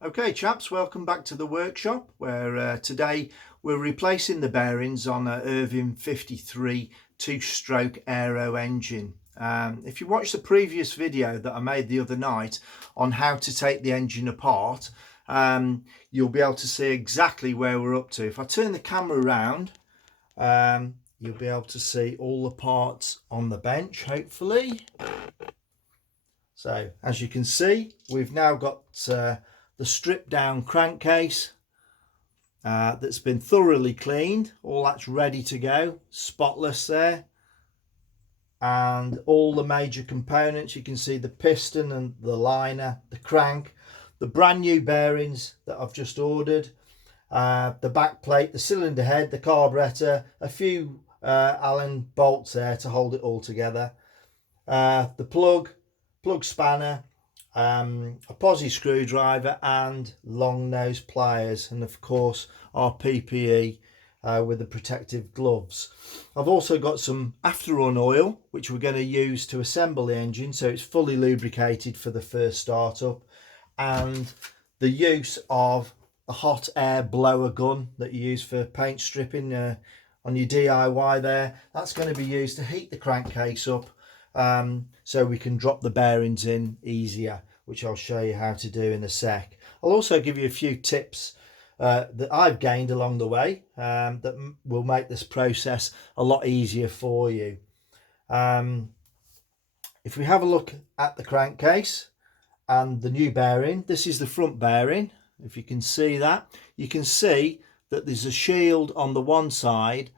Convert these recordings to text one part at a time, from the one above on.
Okay chaps, welcome back to the workshop where today we're replacing the bearings on a Irvine 53 two-stroke aero engine. If you watched the previous video that I made the other night on how to take the engine apart, you'll be able to see exactly where we're up to. If I turn the camera around, you'll be able to see all the parts on the bench, hopefully. So as you can see, we've now got the stripped down crankcase that's been thoroughly cleaned. All that's ready to go, spotless there. And all the major components, you can see the piston and the liner, the crank, the brand new bearings that I've just ordered, the back plate, the cylinder head, the carburetor, a few Allen bolts there to hold it all together, the plug spanner, a posi screwdriver and long nose pliers, and of course our PPE with the protective gloves. I've also got some after run oil which we're going to use to assemble the engine so it's fully lubricated for the first startup, and the use of a hot air blower gun that you use for paint stripping on your DIY there. That's going to be used to heat the crankcase up so we can drop the bearings in easier, which I'll show you how to do in a sec. I'll also give you a few tips that I've gained along the way that will make this process a lot easier for you. If we have a look at the crankcase and the new bearing, this is the front bearing. If you can see that, you can see that there's a shield on the one side.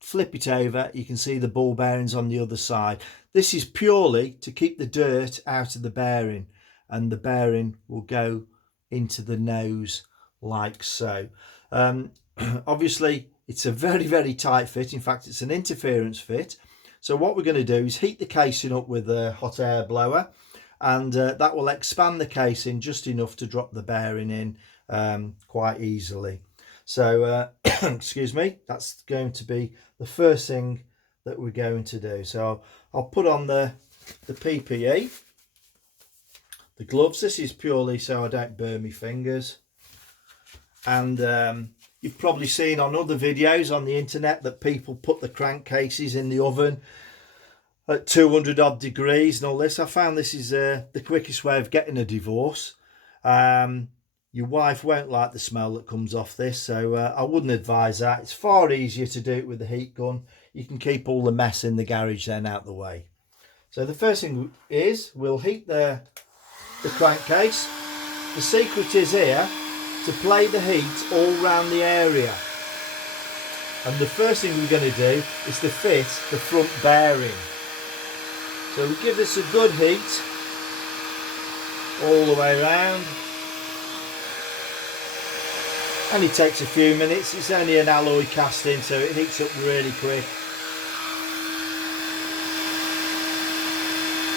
Flip it over, you can see the ball bearings on the other side. This is purely to keep the dirt out of the bearing, and the bearing will go into the nose like so. Obviously it's a very tight fit. In fact, it's an interference fit. So what we're going to do is heat the casing up with a hot air blower, and that will expand the casing just enough to drop the bearing in quite easily. So excuse me, that's going to be the first thing that we're going to do. So I'll put on the PPE, the gloves. This is purely so I don't burn my fingers. And you've probably seen on other videos on the internet that people put the crankcases in the oven at 200 odd degrees and all this. I found this is the quickest way of getting a divorce. Your wife won't like the smell that comes off this, so I wouldn't advise that. It's far easier to do it with the heat gun. You can keep all the mess in the garage then out the way. So the first thing is we'll heat the crankcase. The secret is here to play the heat all round the area. And the first thing we're going to do is to fit the front bearing. So we'll give this a good heat all the way around. Only takes a few minutes. It's only an alloy casting, so it heats up really quick.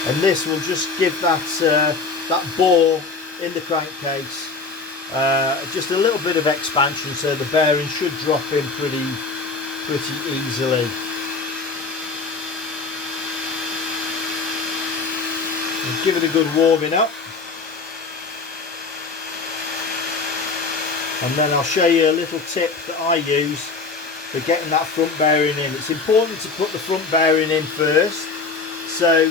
And this will just give that bore in the crankcase just a little bit of expansion, so the bearing should drop in pretty easily. And give it a good warming up. And then I'll show you a little tip that I use for getting that front bearing in. It's important to put the front bearing in first, so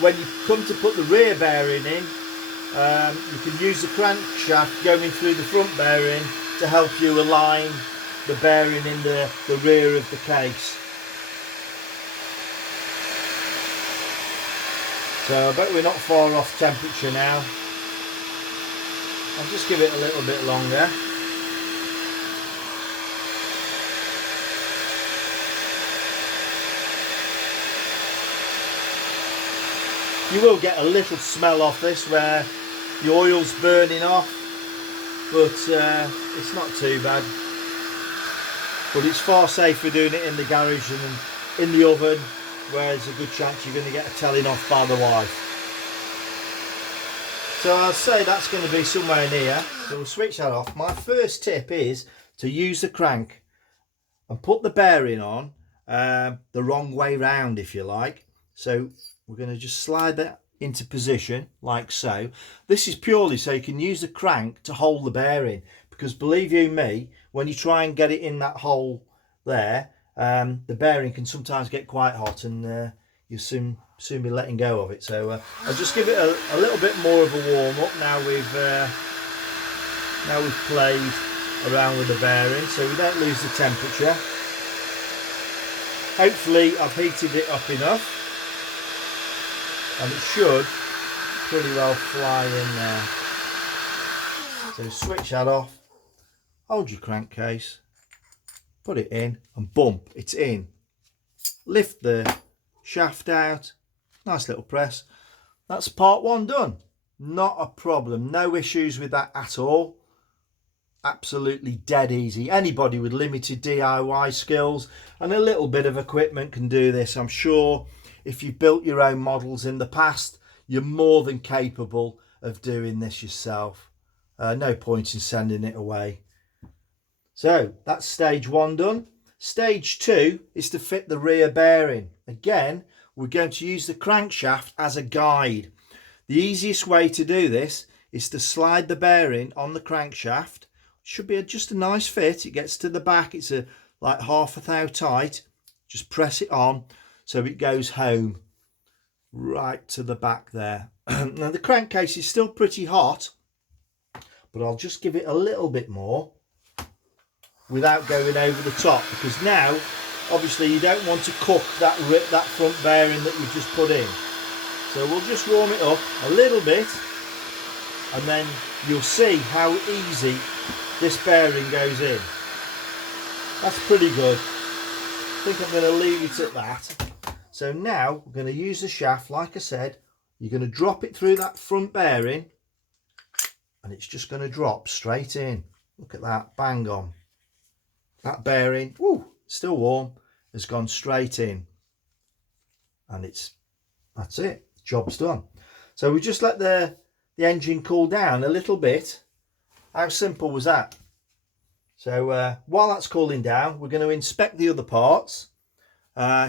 when you come to put the rear bearing in, you can use the crankshaft going through the front bearing to help you align the bearing in the rear of the case. So I bet we're not far off temperature now. I'll just give it a little bit longer. You will get a little smell off this where the oil's burning off, but it's not too bad. But it's far safer doing it in the garage than in the oven, where there's a good chance you're going to get a telling off by the wife. So I'll say that's going to be somewhere near, so we'll switch that off. My first tip is to use the crank and put the bearing on the wrong way round, if you like. So we're going to just slide that into position like so. This is purely so you can use the crank to hold the bearing, because believe you me, when you try and get it in that hole there, the bearing can sometimes get quite hot, and you'll soon be letting go of it. So I'll just give it a little bit more of a warm up now we've played around with the bearing, so we don't lose the temperature. Hopefully I've heated it up enough, and it should pretty well fly in there. So switch that off, hold your crankcase, put it in, and bump, it's in. Lift the shaft out, nice little press. That's part one done. Not a problem, no issues with that at all. Absolutely dead easy. Anybody with limited DIY skills and a little bit of equipment can do this. I'm sure if you've built your own models in the past, you're more than capable of doing this yourself. No point in sending it away. So that's stage one done. Stage two is to fit the rear bearing. Again, we're going to use the crankshaft as a guide. The easiest way to do this is to slide the bearing on the crankshaft. Should be just a nice fit. It gets to the back, it's like half a thou tight. Just press it on so it goes home right to the back there. Now the crankcase is still pretty hot, but I'll just give it a little bit more without going over the top, because now obviously you don't want to cook that front bearing that you've just put in. So we'll just warm it up a little bit, and then you'll see how easy this bearing goes in. That's pretty good. I think I'm going to leave it at that. So now we're going to use the shaft. Like I said, you're going to drop it through that front bearing, and it's just going to drop straight in. Look at that, bang on. That bearing, woo, still warm, has gone straight in, and that's it, job's done. So we just let the engine cool down a little bit. How simple was that? So while that's cooling down, we're going to inspect the other parts.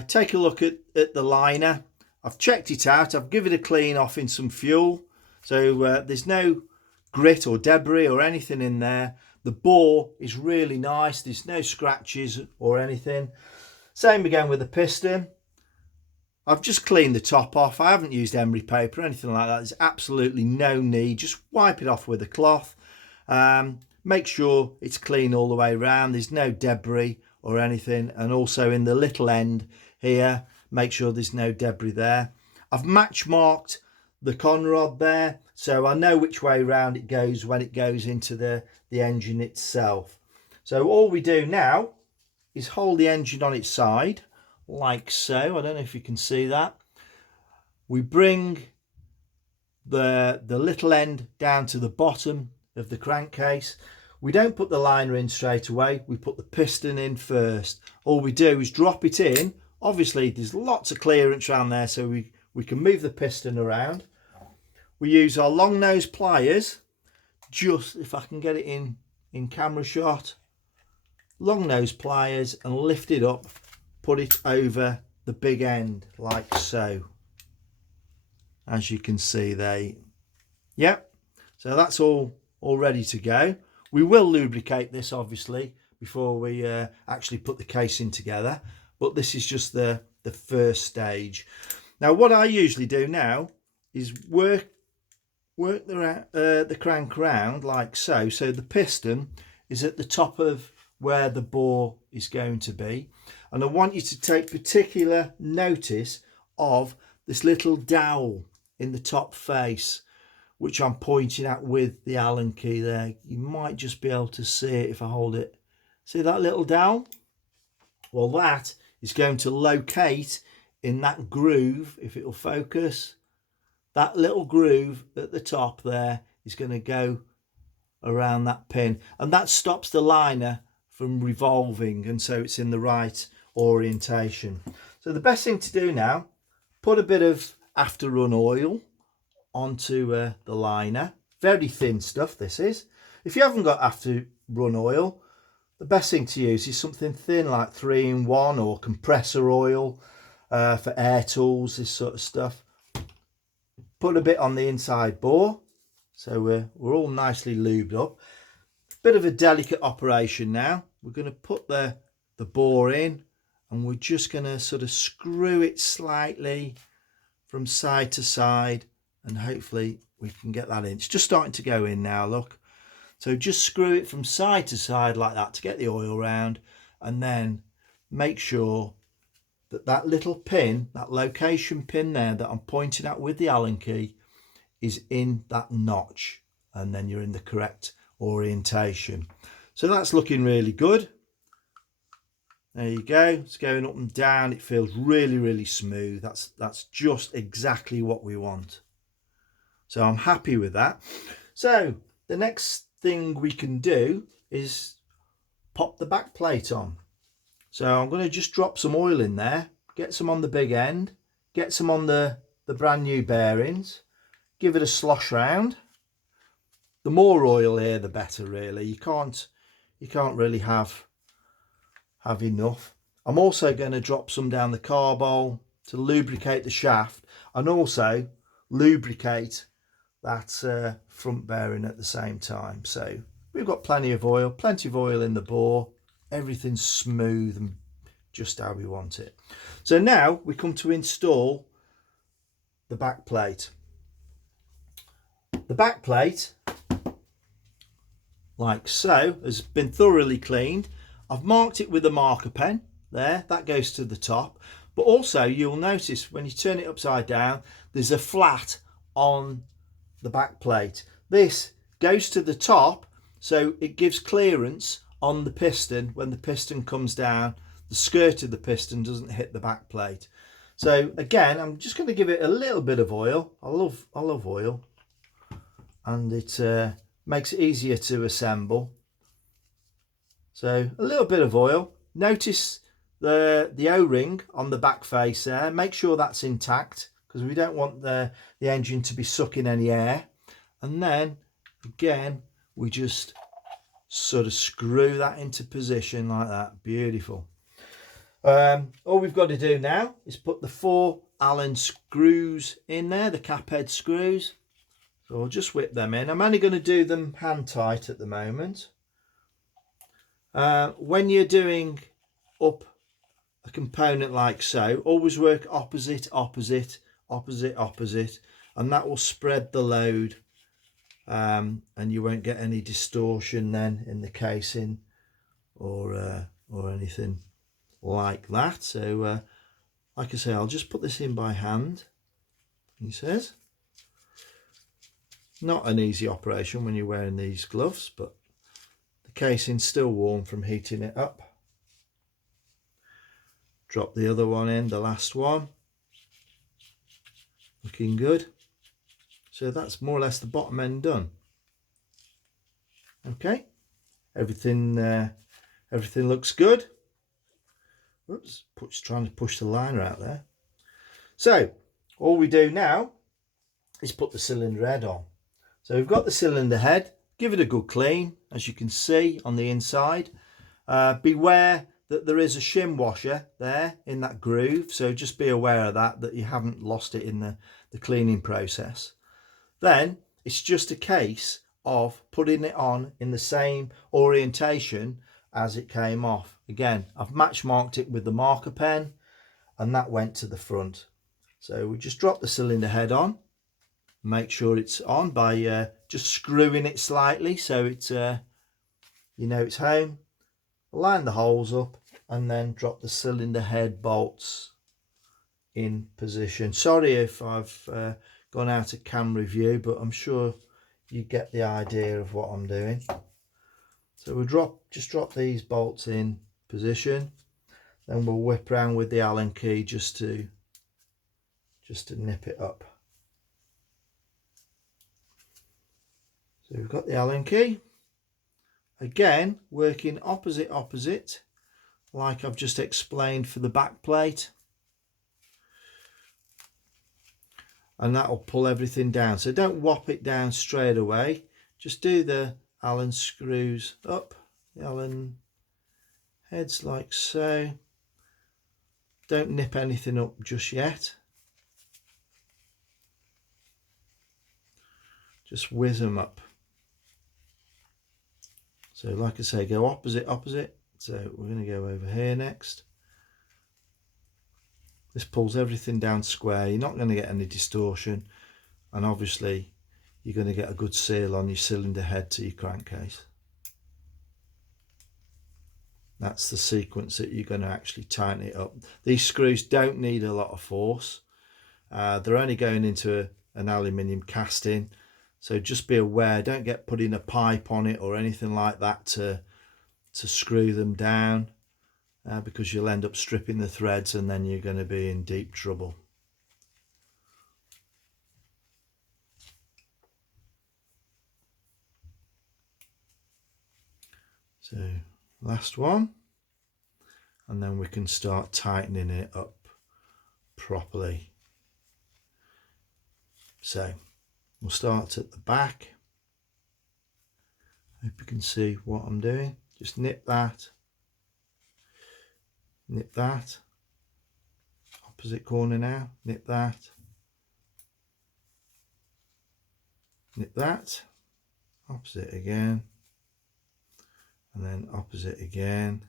Take a look at the liner. I've checked it out. I've given it a clean off in some fuel. So there's no grit or debris or anything in there. The bore is really nice. There's no scratches or anything. Same again with the piston. I've just cleaned the top off. I haven't used emery paper or anything like that. There's absolutely no need. Just wipe it off with a cloth. Make sure it's clean all the way around. There's no debris or anything. And also in the little end here, make sure there's no debris there. I've match marked the conrod there, so I know which way around it goes when it goes into the engine itself. So all we do now is hold the engine on its side like so. I don't know if you can see that. We bring the little end down to the bottom of the crankcase. We don't put the liner in straight away. We put the piston in first. All we do is drop it in. Obviously there's lots of clearance around there, so we can move the piston around. We use our long nose pliers, just if I can get it in camera shot, long nose pliers, and lift it up, put it over the big end like so, as you can see there. Yep, so that's all ready to go. We will lubricate this obviously before we actually put the casing together, but this is just the first stage. Now what I usually do now is work the crank round like so, so the piston is at the top of where the bore is going to be, and I want you to take particular notice of this little dowel in the top face, which I'm pointing at with the Allen key there. You might just be able to see it if I hold it. See that little dowel? Well, that is going to locate in that groove, if it will focus. That little groove at the top there is going to go around that pin, and that stops the liner from revolving, and so it's in the right orientation. So the best thing to do now, put a bit of after run oil onto the liner. Very thin stuff this is. If you haven't got after run oil, the best thing to use is something thin like 3-in-1 or compressor oil for air tools, this sort of stuff. put a bit on the inside bore, so we're all nicely lubed up. Bit of a delicate operation now. We're going to put the bore in, and we're just going to sort of screw it slightly from side to side, and hopefully we can get that in. It's just starting to go in now, look. So just screw it from side to side like that to get the oil round, and then make sure that that little pin, that location pin there that I'm pointing at with the Allen key, is in that notch, and then you're in the correct orientation. So that's looking really good. There you go. It's going up and down. It feels really, really smooth. That's just exactly what we want. So I'm happy with that. So the next thing we can do is pop the back plate on. So I'm going to just drop some oil in there, get some on the big end, get some on the brand new bearings, give it a slosh round. The more oil here, the better, really. You can't really have enough. I'm also going to drop some down the carbowl to lubricate the shaft, and also lubricate that front bearing at the same time. So we've got plenty of oil in the bore. Everything's smooth and just how we want it. So now we come to install the back plate. The back plate, like so, has been thoroughly cleaned. I've marked it with a marker pen there, that goes to the top. But also you'll notice when you turn it upside down, there's a flat on the back plate. This goes to the top, so it gives clearance on the piston. When the piston comes down, the skirt of the piston doesn't hit the back plate. So again, I'm just going to give it a little bit of oil. I love oil, and it makes it easier to assemble. So a little bit of oil. Notice the O-ring on the back face there. Make sure that's intact, because we don't want the engine to be sucking any air. And then again, we just sort of screw that into position like that. Beautiful. All we've got to do now is put the 4 Allen screws in there, the cap head screws. So I'll just whip them in. I'm only going to do them hand tight at the moment. When you're doing up a component like so, always work opposite, opposite, opposite, opposite, and that will spread the load, and you won't get any distortion then in the casing or anything like that. So like I say, I'll just put this in by hand. He says not an easy operation when you're wearing these gloves, but the casing's still warm from heating it up. Drop the other one in, the last one. Looking good. So that's more or less the bottom end done. Okay, everything looks good. Oops, trying to push the liner out there. So all we do now is put the cylinder head on. So we've got the cylinder head. Give it a good clean, as you can see on the inside. Beware that there is a shim washer there in that groove, so just be aware of that you haven't lost it in the cleaning process. Then it's just a case of putting it on in the same orientation as it came off. Again, I've match marked it with the marker pen, and that went to the front. So we just drop the cylinder head on, make sure it's on by just screwing it slightly so it's it's home. Line the holes up and then drop the cylinder head bolts in position. Sorry if I've gone out of camera view, but I'm sure you get the idea of what I'm doing. So we'll just drop these bolts in position, then we'll whip around with the Allen key just to nip it up. So we've got the Allen key. Again, working opposite, like I've just explained for the back plate. And that will pull everything down. So don't whop it down straight away. Just do the Allen screws up, the Allen heads like so. Don't nip anything up just yet. just whiz them up. So like I say, go opposite. So we're going to go over here next. This pulls everything down square. You're not going to get any distortion, and obviously you're going to get a good seal on your cylinder head to your crankcase. That's the sequence that you're going to actually tighten it up. These screws don't need a lot of force. They're only going into an aluminium casting, so just be aware, don't get putting a pipe on it or anything like that to screw them down, because you'll end up stripping the threads and then you're going to be in deep trouble. So last one, and then we can start tightening it up properly. So we'll start at the back. Hope you can see what I'm doing. Just nip that, opposite corner now, nip that, opposite again, and then opposite again.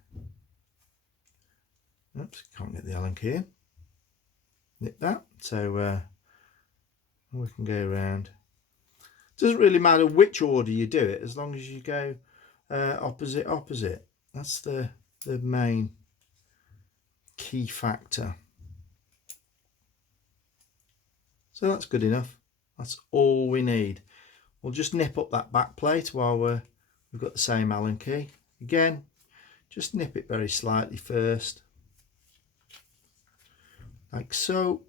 Oops, can't get the Allen key in. Nip that. So we can go around. Doesn't really matter which order you do it, as long as you go opposite. That's the main key factor. So that's good enough. That's all we need. We'll just nip up that back plate while we've got the same Allen key. Again, just nip it very slightly first, like so.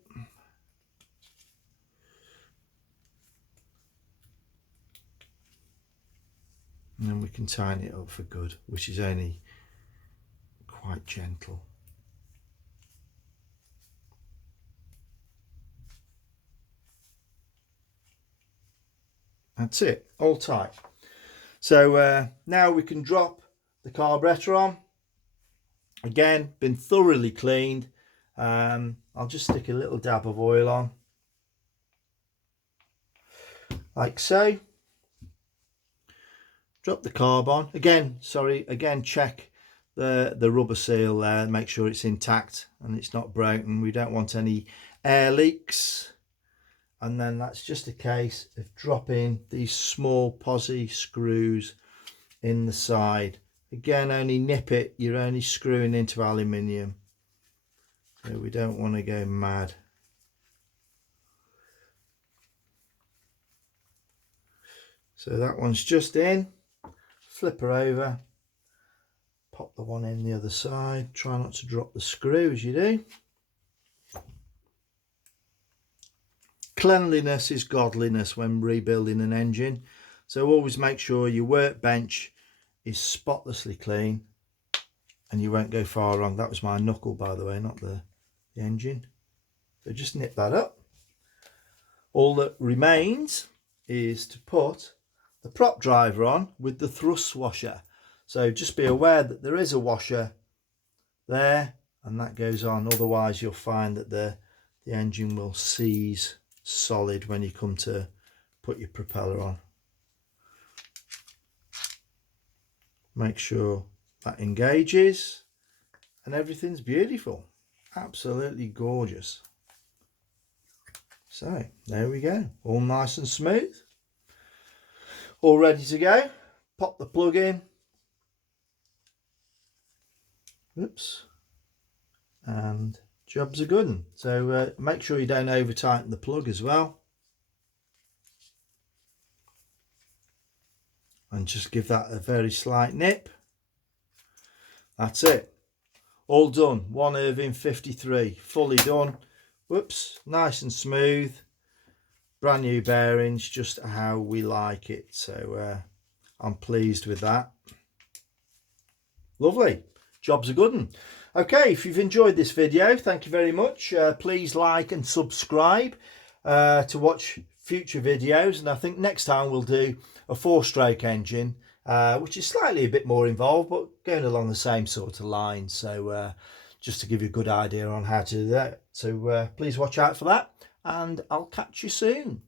And then we can tighten it up for good, which is only quite gentle. That's it, all tight. So now we can drop the carburetor on. Again, been thoroughly cleaned. I'll just stick a little dab of oil on, like so. Drop the carb on. Again, check the rubber seal there, make sure it's intact and it's not broken. We don't want any air leaks. And then that's just a case of dropping these small posi screws in the side. Again, only nip it, you're only screwing into aluminium, so we don't want to go mad. So that one's just in. Flip her over, pop the one in the other side. Try not to drop the screw as you do. Cleanliness is godliness when rebuilding an engine, so always make sure your workbench is spotlessly clean and you won't go far wrong. That was my knuckle, by the way, not the engine. So just nip that up. All that remains is to put the prop driver on with the thrust washer. So just be aware that there is a washer there and that goes on, otherwise you'll find that the engine will seize solid when you come to put your propeller on. Make sure that engages and everything's beautiful, absolutely gorgeous. So there we go, all nice and smooth, all ready to go. Pop the plug in. Oops. And jobs are good. So make sure you don't over tighten the plug as well. And just give that a very slight nip. That's it. All done. One Irvine 53. Fully done. Whoops. Nice and smooth. Brand new bearings, just how we like it. So I'm pleased with that. Lovely. Job's a good one. Okay, if you've enjoyed this video, thank you very much. Please like and subscribe to watch future videos. And I think next time we'll do a 4-stroke engine, which is slightly a bit more involved, but going along the same sort of lines. So just to give you a good idea on how to do that. So please watch out for that, and I'll catch you soon.